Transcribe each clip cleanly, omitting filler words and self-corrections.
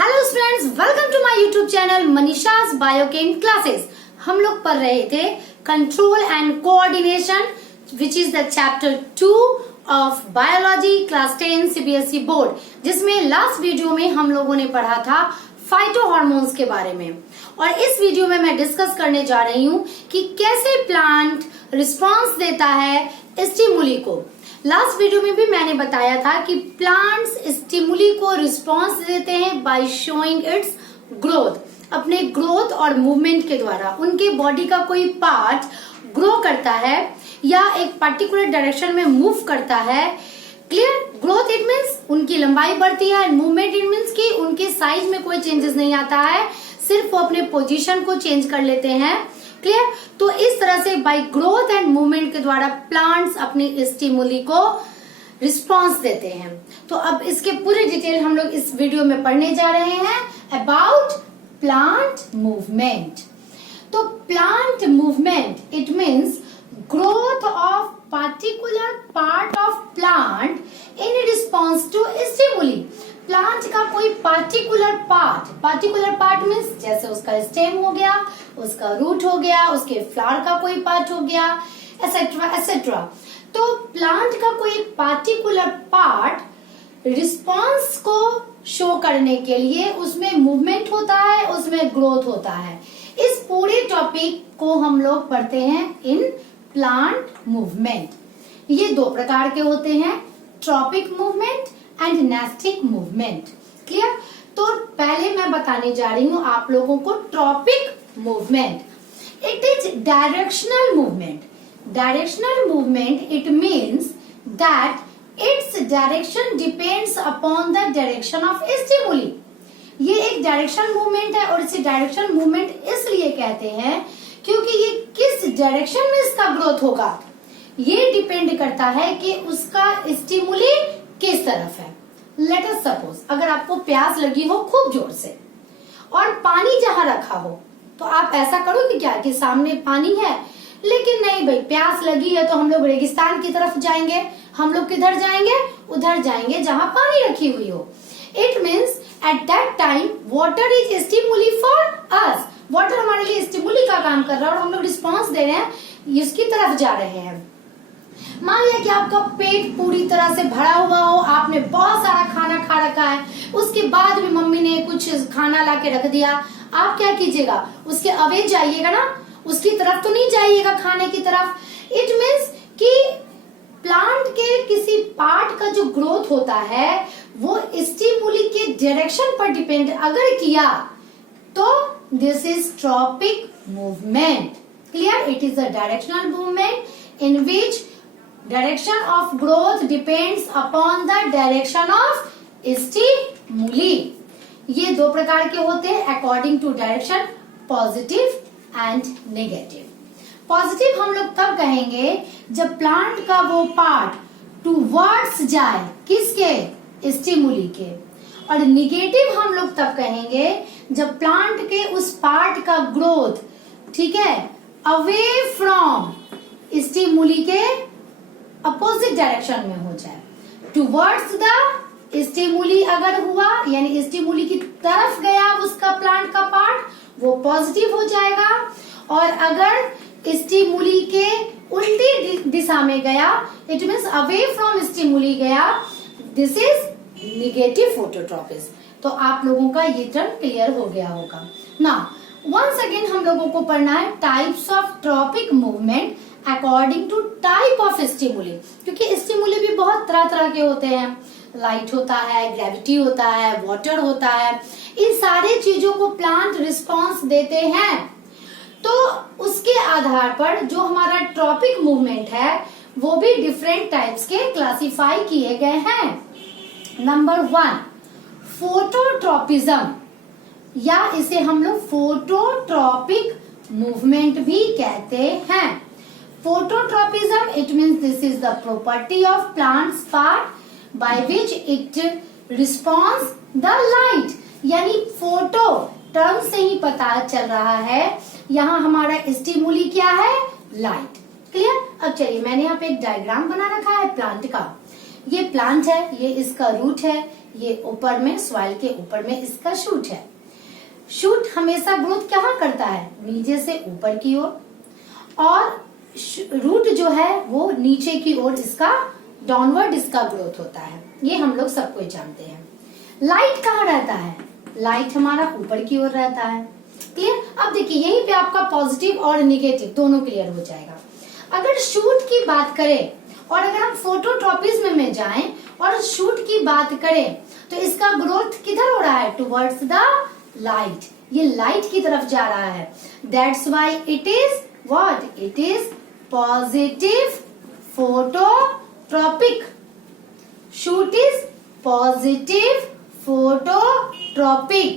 Hello students, welcome to my YouTube channel Manisha's biochem classes. हम लोग पढ़ रहे थे control and coordination which is the chapter 2 of biology class 10 CBSE board, जिसमें last video में हम लोगों ने पढ़ा था फाइटो हार्मोन्स के बारे में। और इस वीडियो में मैं डिस्कस करने जा रही हूँ कि कैसे प्लांट रिस्पॉन्स देता है स्टिमुली को। लास्ट वीडियो में भी मैंने बताया था कि प्लांट्स स्टिमुली को रिस्पॉन्स देते हैं बाय शोइंग इट्स ग्रोथ, अपने ग्रोथ और मूवमेंट के द्वारा। उनके बॉडी का कोई पार्ट ग्रो करता है या एक पर्टिकुलर डायरेक्शन में मूव करता है। क्लियर? ग्रोथ इट मीन्स उनकी लंबाई बढ़ती है, मूवमेंट इट मीन्स कि उनके साइज में कोई चेंजेस नहीं आता है, सिर्फ वो अपने पोजीशन को चेंज कर लेते हैं। क्लियर? तो इस तरह से बाय ग्रोथ एंड मूवमेंट के द्वारा प्लांट्स अपनी स्टिमुली को रिस्पॉन्स देते हैं। तो अब इसके पूरे डिटेल हम लोग इस वीडियो में पढ़ने जा रहे हैं अबाउट प्लांट मूवमेंट। तो plant movement it means growth of particular part of plant in response to stimuli. Plant का कोई पार्टिकुलर पार्ट मीन्स जैसे उसका स्टेम हो गया, उसका रूट हो गया, उसके फ्लावर का कोई पार्ट हो गया, एसेट्रा एसेट्रा। तो प्लांट का कोई पार्टिकुलर पार्ट रिस्पॉन्स को शो करने के लिए उसमें मूवमेंट होता है, उसमें ग्रोथ होता है। इस पूरे टॉपिक को हम लोग पढ़ते हैं इन प्लांट मूवमेंट। ये दो प्रकार के होते हैं, tropic movement and nastic movement. Clear? तो पहले मैं बताने जा रही हूँ आप लोगों को tropic movement. It is directional movement. Directional movement it means that its direction depends upon the direction of stimuli. ये एक डायरेक्शन मूवमेंट है और इसे डायरेक्शन मूवमेंट इसलिए कहते हैं क्योंकि ये किस डायरेक्शन में इसका ग्रोथ होगा ये डिपेंड करता है कि उसका स्टिमुली किस तरफ है। लेट अस सपोज अगर आपको प्यास लगी हो खूब जोर से और पानी जहां रखा हो, तो आप ऐसा करोगे क्या कि सामने पानी है, लेकिन नहीं भाई प्यास लगी है तो हम लोग रेगिस्तान की तरफ जाएंगे। हम लोग किधर जाएंगे? उधर जाएंगे जहां पानी रखी हुई हो। It means at that time water is stimuli for us. Water हमारे लिए स्टिमुली का काम कर रहा है और हम लोग रिस्पॉन्स दे रहे हैं, इसकी तरफ जा रहे हैं। मान लिया कि आपका पेट पूरी तरह से भरा हुआ हो, आपने बहुत सारा खाना खा रखा है, उसके बाद भी मम्मी ने कुछ खाना ला के रख दिया, आप क्या कीजिएगा? उसके अवे जाइएगा ना, उसकी तरफ तो नहीं जाइएगा खाने की तरफ। इट मीन्स कि प्लांट के किसी पार्ट का जो ग्रोथ होता है वो स्टिमुली के डायरेक्शन पर डिपेंड अगर किया तो this is tropic movement. Clear? It is a directional movement in which direction of growth depends upon the direction of stimuli। ये दो प्रकार के होते हैं according to direction, positive and negative। Positive हम लोग तब कहेंगे जब प्लांट का वो पार्ट टूवर्ड्स जाए, किसके? स्टिमुली के। और निगेटिव हम लोग तब कहेंगे जब प्लांट के उस पार्ट का ग्रोथ, ठीक है, अवे फ्रॉम स्टिमुली के अपोजिट डायरेक्शन में हो जाए। टुवर्ड्स द स्टिमुली अगर हुआ यानी स्टिमुली की तरफ गया उसका प्लांट का पार्ट, वो पॉजिटिव हो जाएगा। और अगर स्टिमुली के उल्टी दिशा में गया, it means away from stimuli गया, दिस इज निगेटिव फोटोट्रॉपिज्म। तो आप लोगों का ये टर्म क्लियर हो गया होगा ना। वंस अगेन हम लोगों को पढ़ना है types of tropic movement according to type of stimuli, क्योंकि स्टिमुली भी बहुत तरह तरह के होते हैं। लाइट होता है, ग्रेविटी होता है, वाटर होता है। इन सारे चीजों को प्लांट रिस्पॉन्स देते हैं। तो उसके आधार पर जो हमारा ट्रॉपिक मूवमेंट है वो भी डिफरेंट टाइप्स के क्लासिफाई किए गए हैं। नंबर 1 फोटोट्रॉपिज्म, या इसे हम लोग फोटोट्रॉपिक मूवमेंट भी कहते हैं। Phototropism it means this is the property of plant's part by which it responds the light। यानी फोटो टर्म से ही पता चल रहा है यहाँ हमारा स्टिमुली क्या है? लाइट। क्लियर? अब चलिए मैंने यहाँ पे एक डायग्राम बना रखा है प्लांट का। ये प्लांट है, ये इसका रूट है, ये ऊपर में सॉइल के ऊपर में इसका शूट है। शूट हमेशा ग्रोथ कहाँ करता है, नीचे से ऊपर की ओर, और रूट जो है वो नीचे की ओर इसका डाउनवर्ड इसका ग्रोथ होता है। ये हम लोग सबको जानते हैं। लाइट कहाँ रहता है, लाइट हमारा ऊपर की ओर रहता है। क्लियर। अब देखिए यहीं पे आपका पॉजिटिव और निगेटिव दोनों क्लियर हो जाएगा। अगर शूट की बात करें और अगर हम फोटोट्रॉपिज्म में जाएं और शूट की बात करें तो इसका ग्रोथ किधर हो रहा है, टुवर्ड्स द लाइट। ये लाइट की तरफ जा रहा है। That's why it is what, it is positive phototropic. Shoot is positive phototropic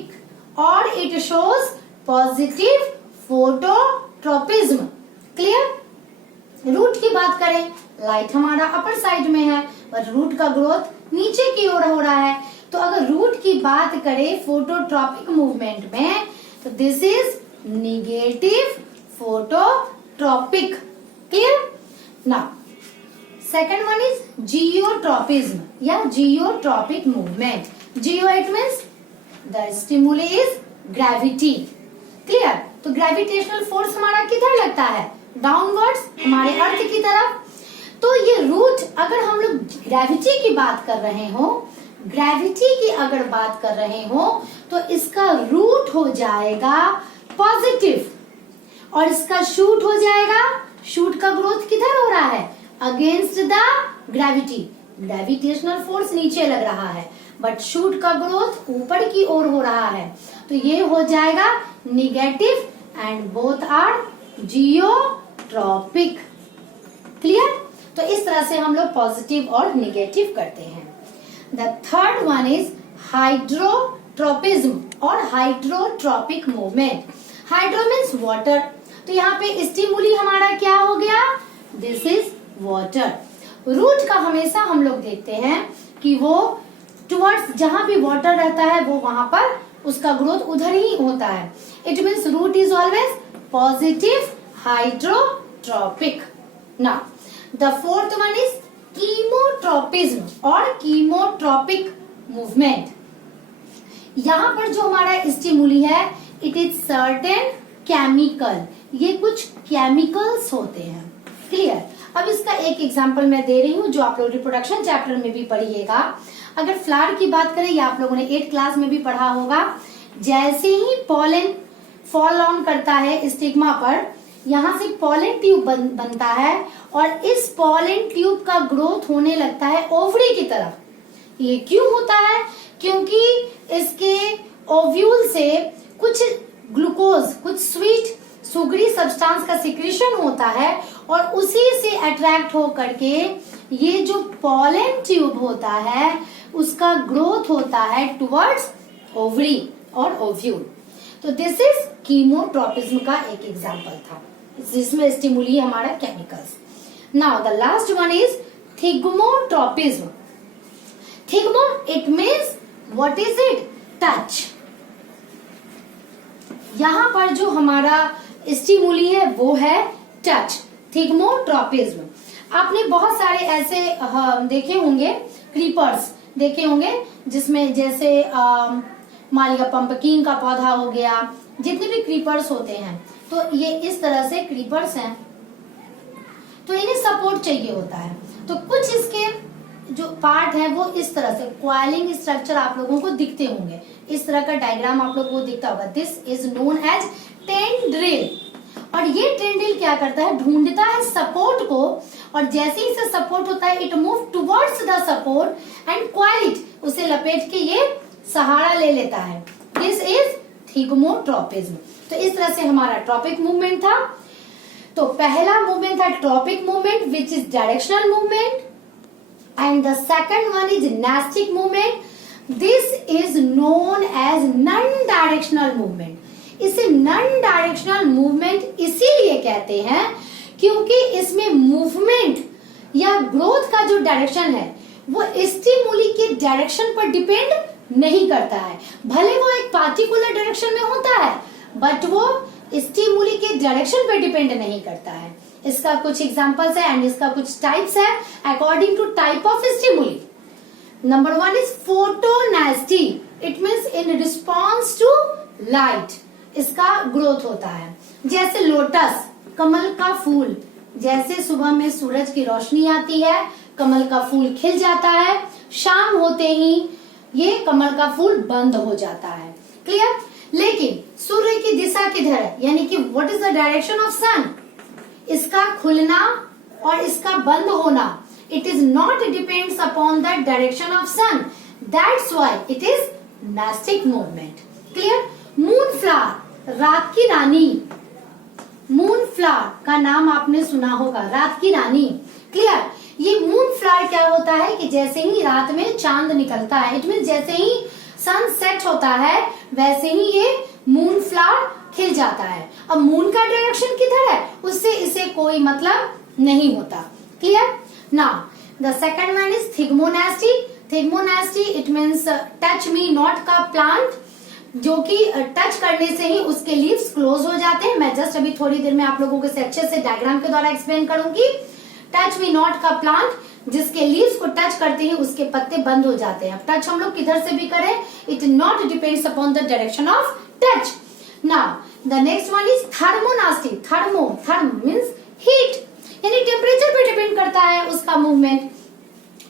और it shows positive phototropism. Clear. Root की बात करें, लाइट हमारा अपर साइड में है और रूट का ग्रोथ नीचे की ओर हो रहा है। तो अगर रूट की बात करें फोटोट्रॉपिक मूवमेंट में तो this is negative phototropic. Clear. Now second one is geotropism या geotropic movement. Geo it means the stimuli is gravity. Clear. तो ग्रेविटेशनल फोर्स हमारा किधर लगता है, डाउनवर्ड्स, हमारे अर्थ की तरफ। तो ये रूट, अगर हम लोग ग्रेविटी की बात कर रहे हो, ग्रेविटी की अगर बात कर रहे हो तो इसका रूट हो जाएगा पॉजिटिव और इसका शूट हो जाएगा, शूट का ग्रोथ किधर हो रहा है, against the gravity. Gravitational force नीचे लग रहा है बट शूट का ग्रोथ ऊपर की ओर हो रहा है, तो ये हो जाएगा negative and both are geotropic. Clear. तो इस तरह से हम लोग पॉजिटिव और निगेटिव करते हैं। The third one is hydrotropism और hydrotropic movement. Hydro means water, तो यहाँ पे स्टिमुली हमारा क्या हो गया, दिस इज वाटर। रूट का हमेशा हम लोग देखते हैं कि वो टुवर्ड्स जहां भी वाटर रहता है वो वहां पर उसका ग्रोथ उधर ही होता है। It means root is always positive hydrotropic. Now the fourth one is chemotropism और कीमोट्रॉपिक मूवमेंट। यहाँ पर जो हमारा स्टिमुली है इट इज सर्टेन केमिकल, ये कुछ केमिकल्स होते हैं। क्लियर। अब इसका एक एग्जांपल मैं दे रही हूँ जो आप लोग रिप्रोडक्शन चैप्टर में भी पढ़िएगा। अगर फ्लावर की बात करें, या आप लोगों ने 8th क्लास में भी पढ़ा होगा, जैसे ही पॉलन फॉल ऑन करता है स्टिग्मा पर, यहाँ से पॉलन ट्यूब बनता है और इस पॉलन ट्यूब का ग्रोथ होने लगता है ओवरी की तरफ। ये क्यों होता है, क्योंकि इसके ओव्यूल से कुछ ग्लूकोज, कुछ स्वीट सुगरी सब्सटेंस का सिक्रीशन होता है और उसी से अट्रैक्ट हो करके ये जो पॉलन ट्यूब होता है उसका ग्रोथ होता है टुवर्ड्स ओवरी और ओव्यूल। तो दिस इज कीमोट्रोपिज्म का एक एग्जांपल था, जिसमें स्टिमुली हमारा chemicals. Now the last one is thigmotropism. Thigmo it means what is it, touch. यहाँ पर जो हमारा स्टिमुली है वो है टच, थिग्मोट्रोपिज्म। आपने बहुत सारे ऐसे देखे होंगे, क्रीपर्स देखे होंगे, जिसमें जैसे मान लिया पंपकिन का पौधा हो गया, जितने भी क्रीपर्स होते हैं तो ये इस तरह से क्रीपर्स हैं, तो इन्हें सपोर्ट चाहिए होता है। तो कुछ इसके जो पार्ट है वो इस तरह से क्वाइलिंग स्ट्रक्चर आप लोगों को दिखते होंगे, इस तरह का डायग्राम आप लोगों को दिखता होगा। This is known as tendril. और ये टेंड्रिल क्या करता है, ढूंढता है सपोर्ट को, और जैसे ही इसे सपोर्ट होता है it move towards the support and coil it, उसे लपेट के ये सहारा ले लेता है। This is thigmotropism. तो इस तरह से हमारा ट्रॉपिक मूवमेंट था। तो पहला मूवमेंट था tropic movement which is directional movement, and the second one is nastic movement. This is known as non-directional movement. इसे non-directional movement इसीलिए कहते हैं क्योंकि इसमें मूवमेंट या ग्रोथ का जो डायरेक्शन है वो स्टिमुली के डायरेक्शन पर डिपेंड नहीं करता है। भले वो एक पार्टिकुलर डायरेक्शन में होता है बट वो स्टिमुली के डायरेक्शन पर डिपेंड नहीं करता है। इसका कुछ एग्जांपल्स है एंड इसका कुछ टाइप्स है according to type of stimuli. Number 1 is photonasty. It means in response to light इसका ग्रोथ होता है। जैसे लोटस, कमल का फूल, जैसे सुबह में सूरज की रोशनी आती है कमल का फूल खिल जाता है, शाम होते ही ये कमल का फूल बंद हो जाता है। क्लियर? लेकिन सूर्य की दिशा किधर है, यानी कि what is the direction of sun, इसका खुलना और इसका बंद होना, it is not depends upon the direction of sun, that's why it is nastic movement. Clear? Moon flower, रात की रानी, मून फ्लावर का नाम आपने सुना होगा, रात की रानी। क्लियर? ये मून फ्लावर क्या होता है कि जैसे ही रात में चांद निकलता है, इट मीन जैसे ही सन सेट होता है वैसे ही ये मून फ्लावर खिल जाता है। अब मून का डायरेक्शन किधर है उससे इसे कोई मतलब नहीं होता। Clear? Now the second one is thigmonasty. Thigmonasty it means touch me not का प्लांट, जो कि टच करने से ही उसके लीव्स क्लोज हो जाते हैं। मैं जस्ट अभी थोड़ी देर में आप लोगों के अच्छे से डायग्राम के द्वारा एक्सप्लेन करूंगी। टच मी नॉट का प्लांट, जिसके लीव्स को टच करते ही उसके पत्ते बंद हो जाते हैं। टच हम लोग किधर से भी करें, it not depends upon the direction of touch. Now the next one is thermonasty. Therm means heat, यानी टेम्परेचर पे डिपेंड करता है उसका मूवमेंट।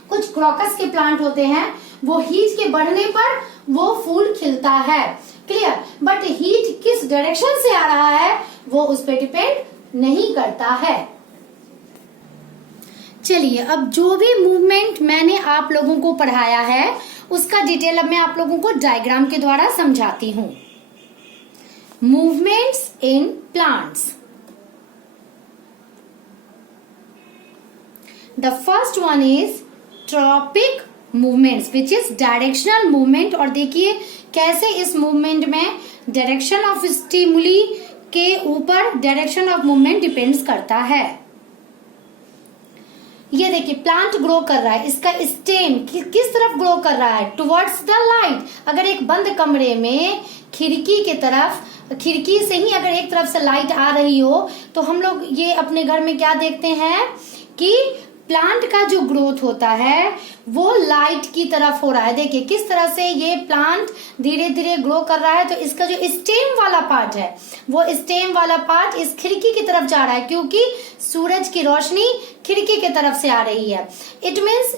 कुछ क्रॉकस के प्लांट होते हैं, वो हीट के बढ़ने पर वो फूल खिलता है। क्लियर? बट हीट किस डायरेक्शन से आ रहा है वो उस पर डिपेंड नहीं करता है। चलिए, अब जो भी मूवमेंट मैंने आप लोगों को पढ़ाया है उसका डिटेल अब मैं आप लोगों को डायग्राम के द्वारा समझाती हूँ। Movements in plants. The first one is tropic movements which is directional movement. और देखिए कैसे इस मूवमेंट में डायरेक्शन ऑफ स्टिमुली के ऊपर डायरेक्शन ऑफ मूवमेंट डिपेंड्स करता है। ये देखिए प्लांट ग्रो कर रहा है, इसका स्टेम किस तरफ ग्रो कर रहा है, टुवर्ड्स द लाइट। अगर एक बंद कमरे में खिड़की के तरफ, खिड़की से ही अगर एक तरफ से लाइट आ रही हो तो हम लोग ये अपने घर में क्या देखते हैं कि प्लांट का जो ग्रोथ होता है वो लाइट की तरफ हो रहा है। देखिए किस तरह से ये प्लांट धीरे धीरे ग्रो कर रहा है। तो इसका जो स्टेम वाला पार्ट है वो स्टेम वाला पार्ट इस खिड़की की तरफ जा रहा है, क्योंकि सूरज की रोशनी खिड़की की तरफ से आ रही है। इट मीन्स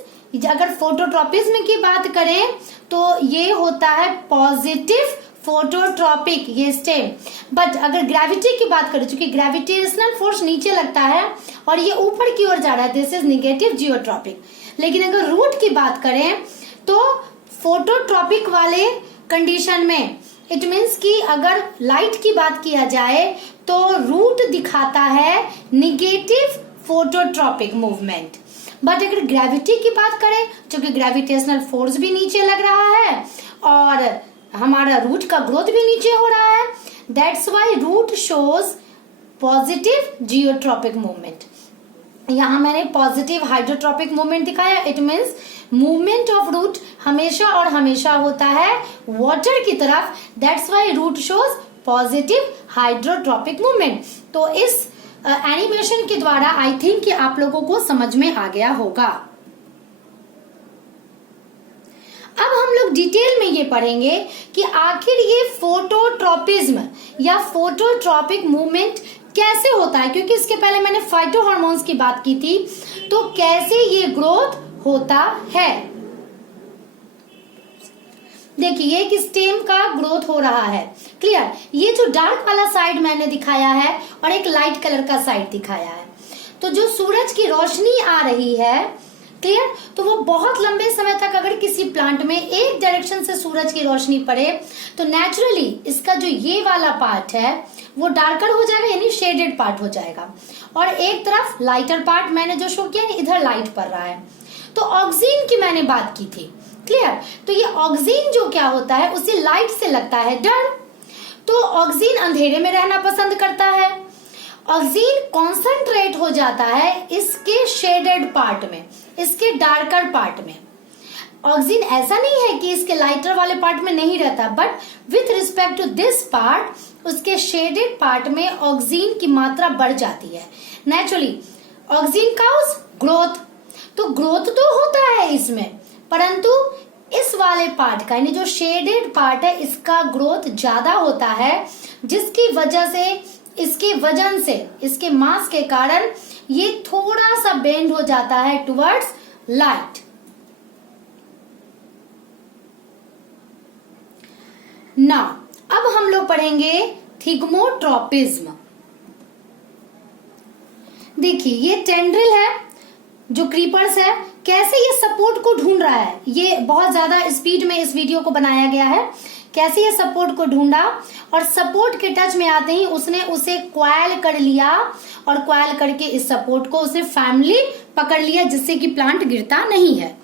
अगर फोटोट्रॉपिज्म की बात करें तो ये होता है पॉजिटिव फोटोट्रॉपिक, ये स्टेम। बट अगर ग्रेविटी की बात करें, चूंकि ग्रेविटेशनल फोर्स नीचे लगता है और ये ऊपर की ओर जा रहा है, दिस इज निगेटिव जियोट्रॉपिक। लेकिन अगर रूट की बात करें तो फोटोट्रॉपिक वाले कंडीशन में इट मीन्स कि अगर लाइट की बात किया जाए तो रूट दिखाता है निगेटिव फोटोट्रॉपिक मूवमेंट। बट अगर ग्रेविटी की बात करें, चूंकि ग्रेविटेशनल फोर्स भी नीचे लग रहा है और हमारा रूट का ग्रोथ भी नीचे हो रहा है, that's why root shows positive geotropic movement. यहाँ मैंने पॉजिटिव हाइड्रोट्रॉपिक मूवमेंट दिखाया। It means movement of root हमेशा और हमेशा होता है वाटर की तरफ, that's why root shows positive hydrotropic movement. तो इस एनिमेशन के द्वारा आई थिंक कि आप लोगों को समझ में आ गया होगा। अब हम लोग डिटेल में ये पढ़ेंगे कि आखिर ये फोटोट्रॉपिज्म या फोटोट्रॉपिक मूवमेंट कैसे होता है, क्योंकि इसके पहले मैंने फाइटोहार्मोन्स की बात की थी। तो कैसे ये ग्रोथ होता है, देखिए एक स्टेम का ग्रोथ हो रहा है। क्लियर? ये जो डार्क वाला साइड मैंने दिखाया है और एक लाइट कलर का साइड दिखाया है। तो जो सूरज की रोशनी आ रही है, क्लियर, तो वो बहुत लंबे समय तक अगर किसी प्लांट में एक डायरेक्शन से सूरज की रोशनी पड़े तो नेचुरली इसका जो ये वाला पार्ट है वो डार्कर हो जाएगा, यानी शेडेड पार्ट हो जाएगा, और एक तरफ लाइटर पार्ट मैंने जो शो किया इधर लाइट पड़ रहा है। तो ऑक्सीजन की मैंने बात की थी। क्लियर? तो ये ऑक्सीजन जो क्या होता है उसे लाइट से लगता है डर, तो ऑक्सीजन अंधेरे में रहना पसंद करता है। ऑक्सीजन कॉन्सेंट्रेट हो जाता है इसके शेडेड पार्ट में, इसके डार्कर पार्ट में। ऑक्सीजन ऐसा नहीं है कि इसके लाइटर वाले पार्ट में नहीं रहता, but with respect to this part उसके शेडेड पार्ट में ऑक्सीजन की मात्रा बढ़ जाती है नेचुरली। ऑक्सीजन काउज ग्रोथ, तो ग्रोथ तो होता है इसमें, परंतु इस वाले पार्ट का यानी जो शेडेड पार्ट है इसका ग्रोथ ज्यादा होता है, जिसकी वजह से इसके वजन से, इसके मास के कारण ये थोड़ा सा बेंड हो जाता है टुवर्ड्स लाइट। ना अब हम लोग पढ़ेंगे थिग्मोट्रोपिज्म। देखिए ये टेंड्रिल है जो क्रीपर्स है, कैसे ये सपोर्ट को ढूंढ रहा है। ये बहुत ज्यादा स्पीड में इस वीडियो को बनाया गया है। कैसे ये सपोर्ट को ढूंढा और सपोर्ट के टच में आते ही उसने उसे क्वाइल कर लिया और क्वाइल करके इस सपोर्ट को उसने फैमिली पकड़ लिया, जिससे कि प्लांट गिरता नहीं है।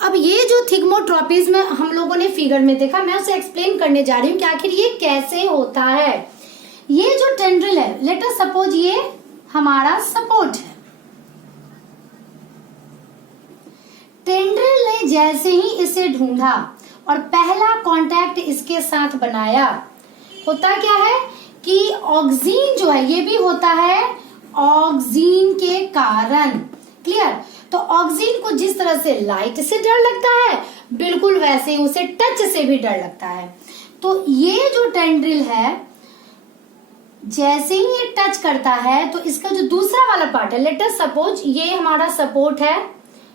अब ये जो थिग्मोट्रोपिज्म हम लोगों ने फिगर में देखा, मैं उसे एक्सप्लेन करने जा रही हूँ कि आखिर ये कैसे होता है। ये जो टेंड्रिल है, लेट अस सपोज ये हमारा सपोर्ट है। टेंड्रिल ने जैसे ही इसे ढूंढा और पहला कांटेक्ट इसके साथ बनाया, होता क्या है कि ऑक्सीन जो है ये भी होता है ऑक्सीन के कारण। क्लियर? तो ऑक्सीन को जिस तरह से लाइट से डर लगता है, बिल्कुल वैसे ही उसे टच से भी डर लगता है। तो ये जो टेंड्रिल है, जैसे ही ये टच करता है तो इसका जो दूसरा वाला पार्ट है, लेट अस सपोज ये हमारा सपोर्ट है,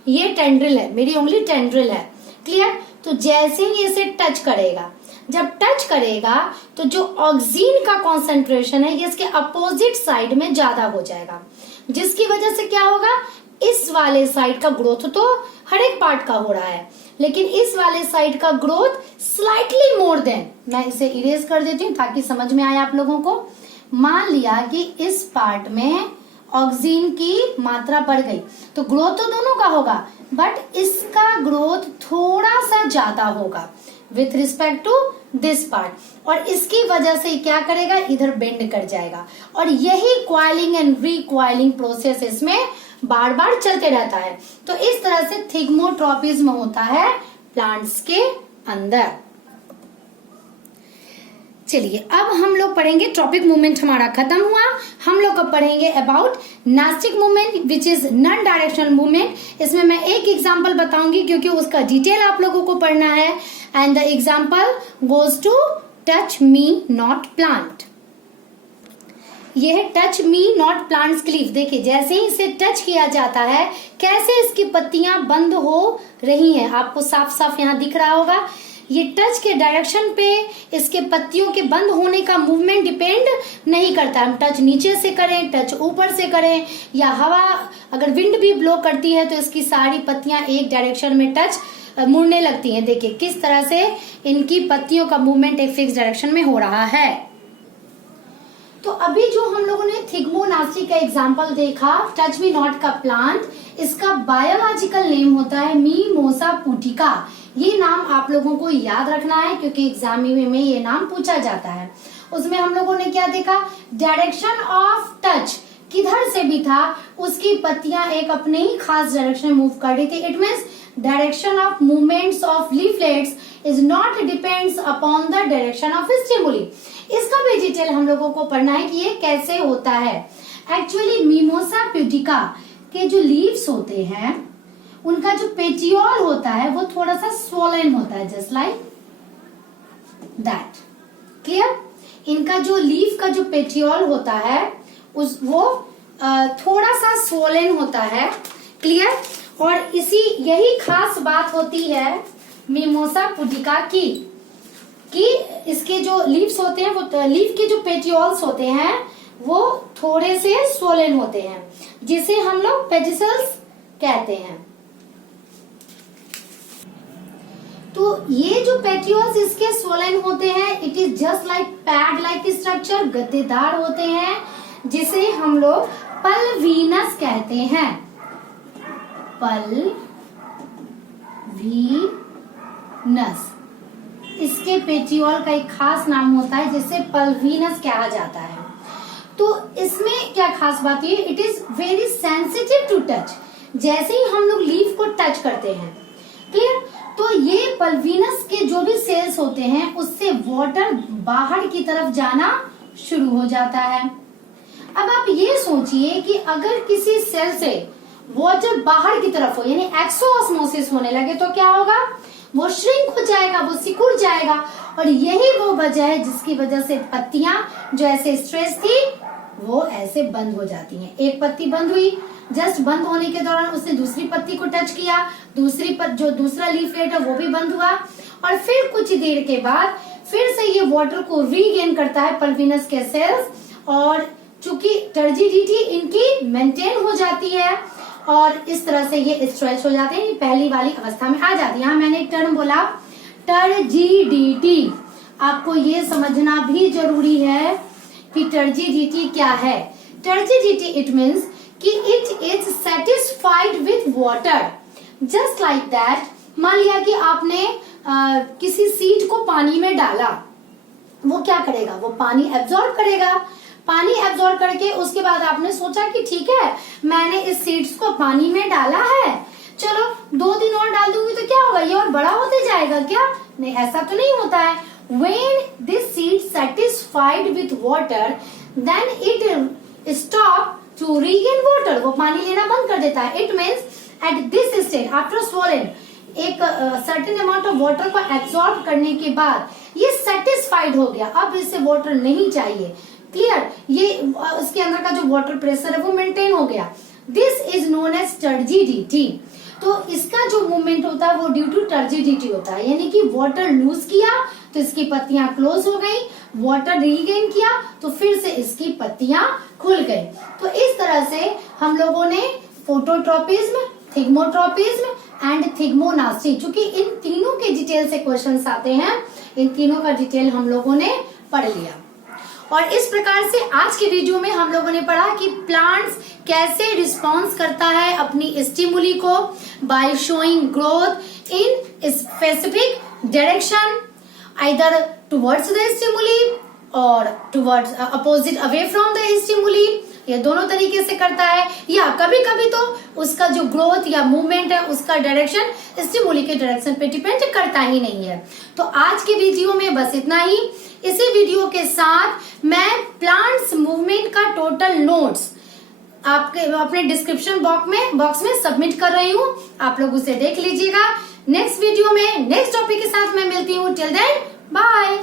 ये टेंड्रिल है, मेरी उंगली टेंड्रिल है। क्लियर? तो जैसे ही इसे टच करेगा, जब टच करेगा तो जो ऑक्सीन का कॉन्सेंट्रेशन है ये इसके अपोजिट साइड में ज्यादा हो जाएगा, जिसकी वजह से क्या होगा, इस वाले साइड का ग्रोथ तो हर एक पार्ट का हो रहा है, लेकिन इस वाले साइड का ग्रोथ स्लाइटली मोर देन, मैं इसे इरेज कर देती हूँ ताकि समझ में आए आप लोगों को। मान लिया कि इस पार्ट में ऑक्सीन की मात्रा बढ़ गई तो ग्रोथ तो दोनों का होगा, बट इसका ग्रोथ थोड़ा सा ज्यादा होगा with respect to this part, और इसकी वजह से क्या करेगा, इधर बेंड कर जाएगा। और यही क्वाइलिंग एंड रिक्वाइलिंग प्रोसेस इसमें बार बार चलते रहता है। तो इस तरह से थिग्मोट्रोपिज्म होता है प्लांट्स के अंदर। चलिए अब हम लोग पढ़ेंगे, ट्रॉपिक मूवमेंट हमारा खत्म हुआ, हम लोग अब पढ़ेंगे about nastic movement which is non directional movement. इसमें मैं एक एग्जांपल बताऊंगी क्योंकि उसका डिटेल आप लोगों को पढ़ना है, and the example goes to touch me not plant. यह है touch me not plant's leaf. देखिए जैसे ही इसे टच किया जाता है कैसे इसकी पत्तियां बंद हो रही हैं, आपको साफ साफ यहाँ दिख रहा होगा। ये टच के डायरेक्शन पे इसके पत्तियों के बंद होने का मूवमेंट डिपेंड नहीं करता। हम टच नीचे से करें, टच ऊपर से करें, या हवा अगर विंड भी ब्लो करती है तो इसकी सारी पत्तियां एक डायरेक्शन में टच मुड़ने लगती हैं। देखिए किस तरह से इनकी पत्तियों का मूवमेंट एक फिक्स डायरेक्शन में हो रहा है। तो अभी जो हम लोगों ने थिग्मोनास्टी का एग्जाम्पल देखा, टच मी नॉट का प्लांट, इसका बायोलॉजिकल नेम होता है मीमोसा पुटिका। ये नाम आप लोगों को याद रखना है क्योंकि एग्जाम में ये नाम पूछा जाता है। उसमें हम लोगों ने क्या देखा, डायरेक्शन ऑफ टच किधर से भी था, उसकी पत्तियां एक अपने ही खास डायरेक्शन में मूव कर रही थी। It means direction of movements of leaflets is not depends upon the direction of stimuli. इसका भी डिटेल हम लोगों को पढ़ना है कि ये कैसे होता है। एक्चुअली मीमोसा पुटिका के जो लीव्स होते हैं उनका जो पेटियोल होता है वो थोड़ा सा स्वोलन होता है, जस्ट लाइक दैट। क्लियर? इनका जो लीफ का जो पेटियोल होता है वो थोड़ा सा स्वोलन होता है। क्लियर? और यही खास बात होती है मीमोसा पुटिका की कि इसके जो लीव्स होते हैं वो लीफ के जो पेटियोल्स होते हैं वो थोड़े से स्वोलन होते हैं, जिसे हम लोग पेडिसल्स कहते हैं। तो ये जो पेटियोल्स इसके स्वोलन होते हैं, it is just like pad like structure, गद्देदार होते हैं, जिसे हम लोग पल्वीनस कहते हैं। पल्वीनस इसके पेटियोल का एक खास नाम होता है जिसे पल्वीनस कहा जाता है। तो इसमें क्या खास बात है, it is very sensitive to touch. जैसे ही हम लोग लीफ को टच करते हैं, क्लियर, तो ये पल्वीनस के जो भी सेल्स होते हैं उससे वाटर बाहर की तरफ जाना शुरू हो जाता है। अब आप ये सोचिए कि अगर किसी सेल से वाटर बाहर की तरफ हो, यानी एक्सोऑस्मोसिस होने लगे, तो क्या होगा, वो श्रिंक हो जाएगा, वो सिकुड़ जाएगा। और यही वो वजह है जिसकी वजह से पत्तियां जो ऐसे स्ट्रेच थी वो ऐसे बंद हो जाती हैं। एक पत्ती बंद हुई, जस्ट बंद होने के दौरान उसने दूसरी पत्ती को टच किया, जो दूसरा लीफलेट है वो भी बंद हुआ, और फिर कुछ देर के बाद फिर से ये वाटर को रीगेन करता है पल्विनस के सेल्स, और चूंकि टर्जिडिटी इनकी मेंटेन हो जाती है और इस तरह से ये स्ट्रेच हो जाते हैं, पहली वाली अवस्था में आ जाती है। यहाँ मैंने एक टर्म बोला टर्जिडिटी, आपको ये समझना भी जरूरी है कि टर्जिडिटी क्या है। टर्जिडिटी इट मीन्स कि it is satisfied with water, just like that. मान लिया कि आपने किसी सीड को पानी में डाला, वो क्या करेगा, वो पानी एब्जॉर्ब करेगा। पानी एब्जॉर्ब करके उसके बाद आपने सोचा कि ठीक है मैंने इस सीड्स को पानी में डाला है, चलो 2 दिन और डाल दूंगी तो क्या होगा, ये और बड़ा होते जाएगा क्या? नहीं, ऐसा तो नहीं होता है। When this seed satisfied with water, then it stop to regain water, वो पानी लेना बंद कर देता है। It means at this stage after swollen, एक सर्टेन अमाउंट ऑफ वाटर को एब्सॉर्ब करने के बाद ये सेटिस्फाइड हो गया, अब इससे वाटर नहीं चाहिए। क्लियर, ये उसके अंदर का जो वाटर प्रेशर है वो मेंटेन हो गया। This is known as turgidity. तो इसका जो मूवमेंट होता है वो ड्यू टू टर्जिडिटी होता है, यानी कि वाटर लूज किया तो इसकी पत्तियां क्लोज हो गई, वाटर रीगेन किया तो फिर से इसकी पत्तियां खुल गई। तो इस तरह से हम लोगों ने फोटोट्रोपिज्म, थिग्मोट्रोपिज्म एंड थिग्मोनास्टी, चूंकि इन तीनों के डिटेल से क्वेश्चंस आते हैं, इन तीनों का डिटेल हम लोगों ने पढ़ लिया। और इस प्रकार से आज के वीडियो में हम लोगों ने पढ़ा कि प्लांट्स कैसे रिस्पॉन्स करता है अपनी स्टिमुली को by showing growth in specific direction, either towards the stimuli और towards opposite away from the stimuli, ये दोनों तरीके से करता है, या कभी कभी तो उसका जो ग्रोथ या मूवमेंट है उसका डायरेक्शन स्टिमुली के डायरेक्शन पे डिपेंड करता ही नहीं है। तो आज के वीडियो में बस इतना ही। इसी वीडियो के साथ मैं प्लांट्स मूवमेंट का टोटल नोट्स आपके अपने डिस्क्रिप्शन बॉक्स में सबमिट कर रही हूँ, आप लोग उसे देख लीजिएगा। नेक्स्ट वीडियो में नेक्स्ट टॉपिक के साथ मैं मिलती हूँ। Till then bye.